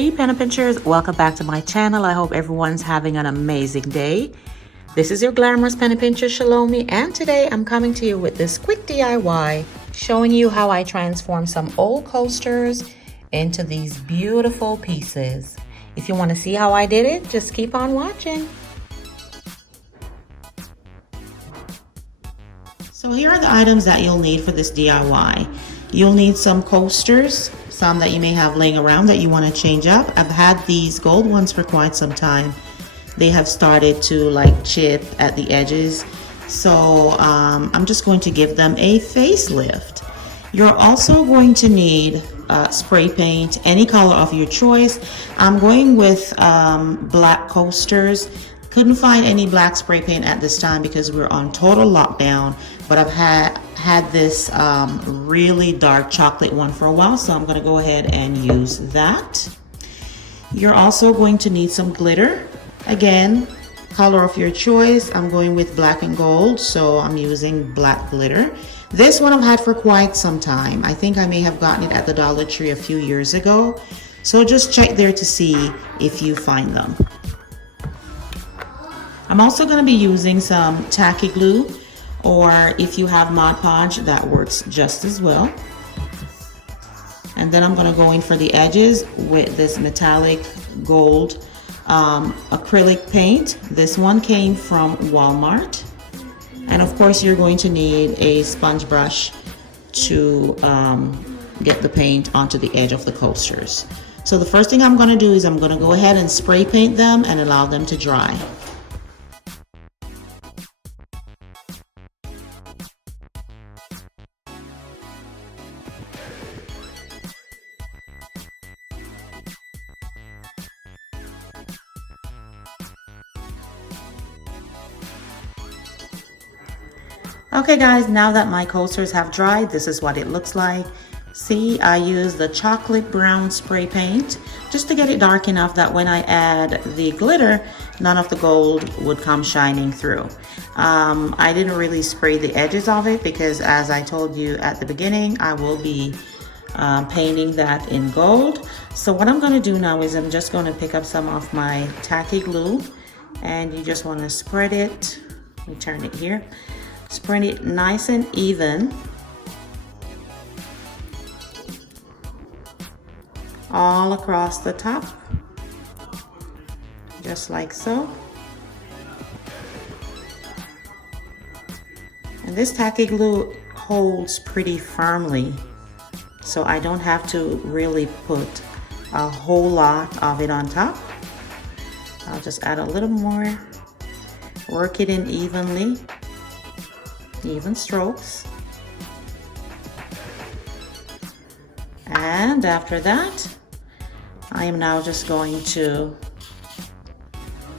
Hey penny pinchers, welcome back to my channel. I hope everyone's having an amazing day. This is your glamorous penny pincher Chelomie, and today I'm coming to you with this quick DIY showing you how I transform some old coasters into these beautiful pieces. If you want to see how I did it, just keep on watching. So here are the items that you'll need for this DIY. You'll need some coasters, some that you may have laying around that you want to change up. I've had these gold ones for quite some time. They have started to like chip at the edges. So I'm just going to give them a facelift. You're also going to need spray paint, any color of your choice. I'm going with black coasters. Couldn't find any black spray paint at this time because we're on total lockdown, but I've had this really dark chocolate one for a while, so I'm going to go ahead and use that. You're also going to need some glitter. Again, color of your choice. I'm going with black and gold, so I'm using black glitter. This one I've had for quite some time. I think I may have gotten it at the Dollar Tree a few years ago, so just check there to see if you find them. I'm also going to be using some tacky glue, or if you have Mod Podge, that works just as well. And then I'm going to go in for the edges with this metallic gold acrylic paint. This one came from Walmart. And of course you're going to need a sponge brush to get the paint onto the edge of the coasters. So the first thing I'm going to do is I'm going to go ahead and spray paint them and allow them to dry. Okay guys, now that my coasters have dried, this is what it looks like. See, I use the chocolate brown spray paint just to get it dark enough that when I add the glitter, none of the gold would come shining through. I didn't really spray the edges of it because, as I told you at the beginning, I will be painting that in gold. So what I'm going to do now is I'm just going to pick up some of my tacky glue, and you just want to spread it. Let me turn it here. Spread it nice and even all across the top, just like so. And this tacky glue holds pretty firmly, so I don't have to really put a whole lot of it on top. I'll just add a little more, work it in evenly. Even strokes. And after that, I am now just going to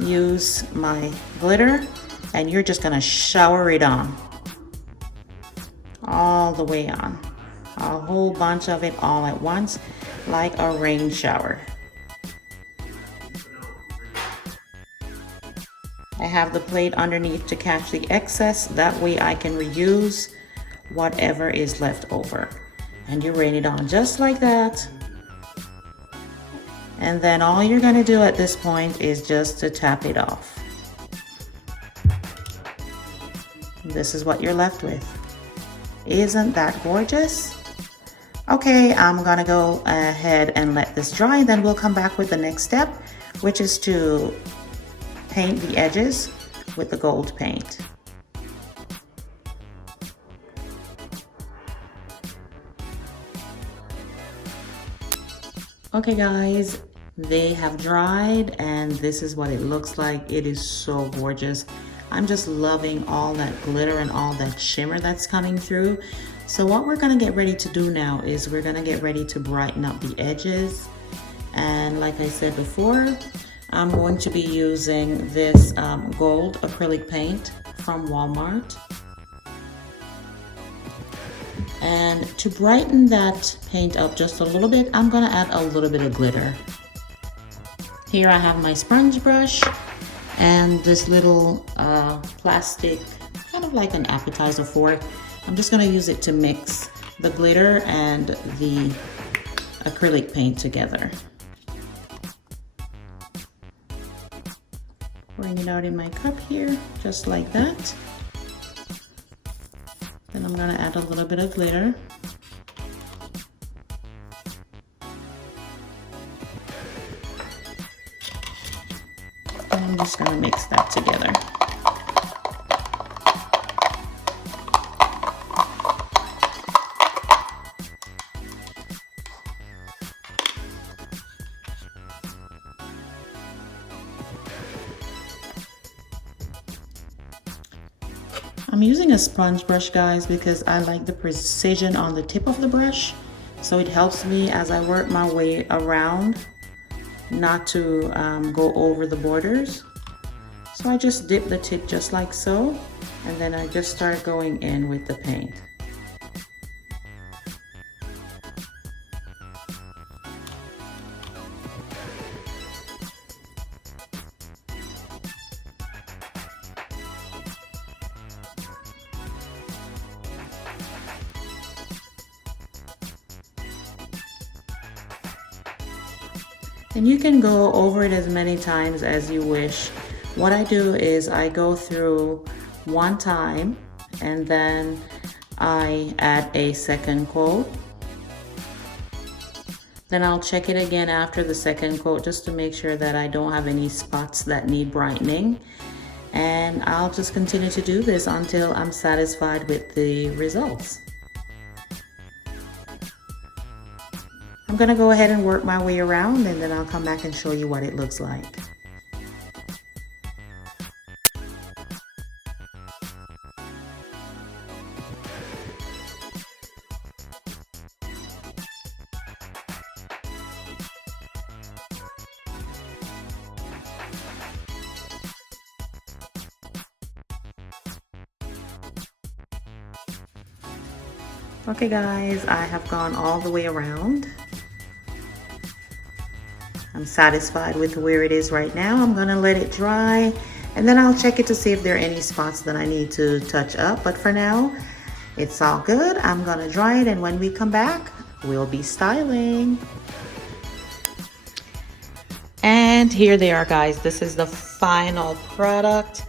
use my glitter, and you're just going to shower it on, all the way on, a whole bunch of it all at once, like a rain shower. I have the plate underneath to catch the excess. That way I can reuse whatever is left over. And you rain it on just like that. And then all you're going to do at this point is just to tap it off. This is what you're left with. Isn't that gorgeous? Okay, I'm going to go ahead and let this dry. Then we'll come back with the next step, which is to paint the edges with the gold paint. Okay guys, they have dried and this is what it looks like. It is so gorgeous. I'm just loving all that glitter and all that shimmer that's coming through. So what we're going to get ready to do now is we're going to get ready to brighten up the edges. And like I said before, I'm going to be using this gold acrylic paint from Walmart. And to brighten that paint up just a little bit, I'm going to add a little bit of glitter. Here I have my sponge brush and this little plastic, kind of like an appetizer fork. I'm just going to use it to mix the glitter and the acrylic paint together. pouring it out in my cup here, just like that. Then I'm gonna add a little bit of glitter. And I'm just gonna mix that together. I'm using a sponge brush, guys, because I like the precision on the tip of the brush. So it helps me as I work my way around not to go over the borders. So I just dip the tip just like so, and then I just start going in with the paint. And you can go over it as many times as you wish. What I do is I go through one time and then I add a second coat. Then I'll check it again after the second coat just to make sure that I don't have any spots that need brightening. And I'll just continue to do this until I'm satisfied with the results. I'm gonna go ahead and work my way around, and then I'll come back and show you what it looks like. Okay guys, I have gone all the way around. I'm satisfied with where it is right now. I'm gonna let it dry and then I'll check it to see if there are any spots that I need to touch up. But for now, it's all good. I'm gonna dry it, and when we come back, we'll be styling. And here they are, guys. This is the final product.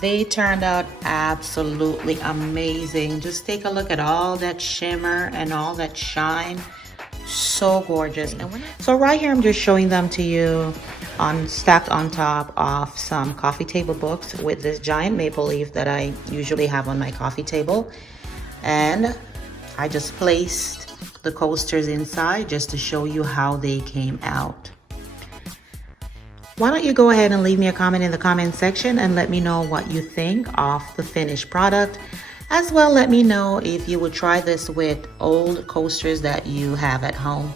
They turned out absolutely amazing. Just take a look at all that shimmer and all that shine. So gorgeous. So right here I'm just showing them to you stacked on top of some coffee table books with this giant maple leaf that I usually have on my coffee table, and I just placed the coasters inside just to show you how they came out. Why don't you go ahead and leave me a comment in the comment section and let me know what you think of the finished product. As well, let me know if you would try this with old coasters that you have at home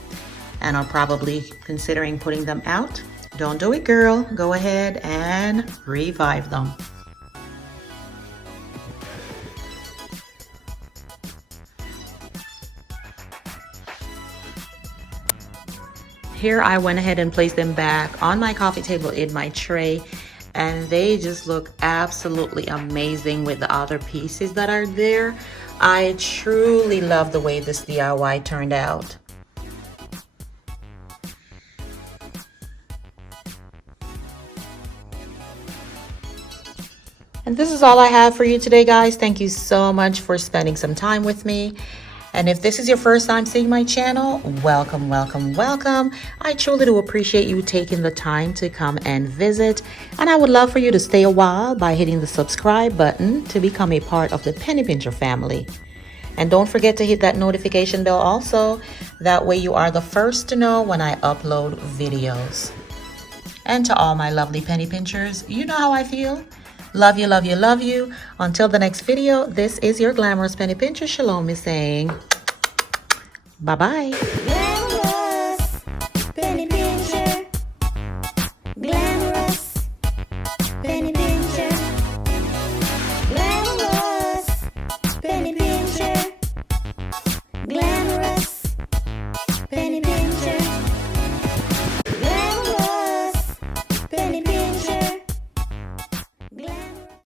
and are probably considering putting them out. Don't do it, girl. Go ahead and revive them. Here I went ahead and placed them back on my coffee table in my tray, and they just look absolutely amazing with the other pieces that are there. I truly love the way this DIY turned out. And this is all I have for you today, guys. Thank you so much for spending some time with me. And if this is your first time seeing my channel, welcome, welcome, welcome. I truly do appreciate you taking the time to come and visit. And I would love for you to stay a while by hitting the subscribe button to become a part of the Penny Pincher family. And don't forget to hit that notification bell also. That way you are the first to know when I upload videos. And to all my lovely penny pinchers, you know how I feel. Love you, love you, love you. Until the next video, this is your Glamorous Penny Pincher, ChelomieC, saying bye-bye.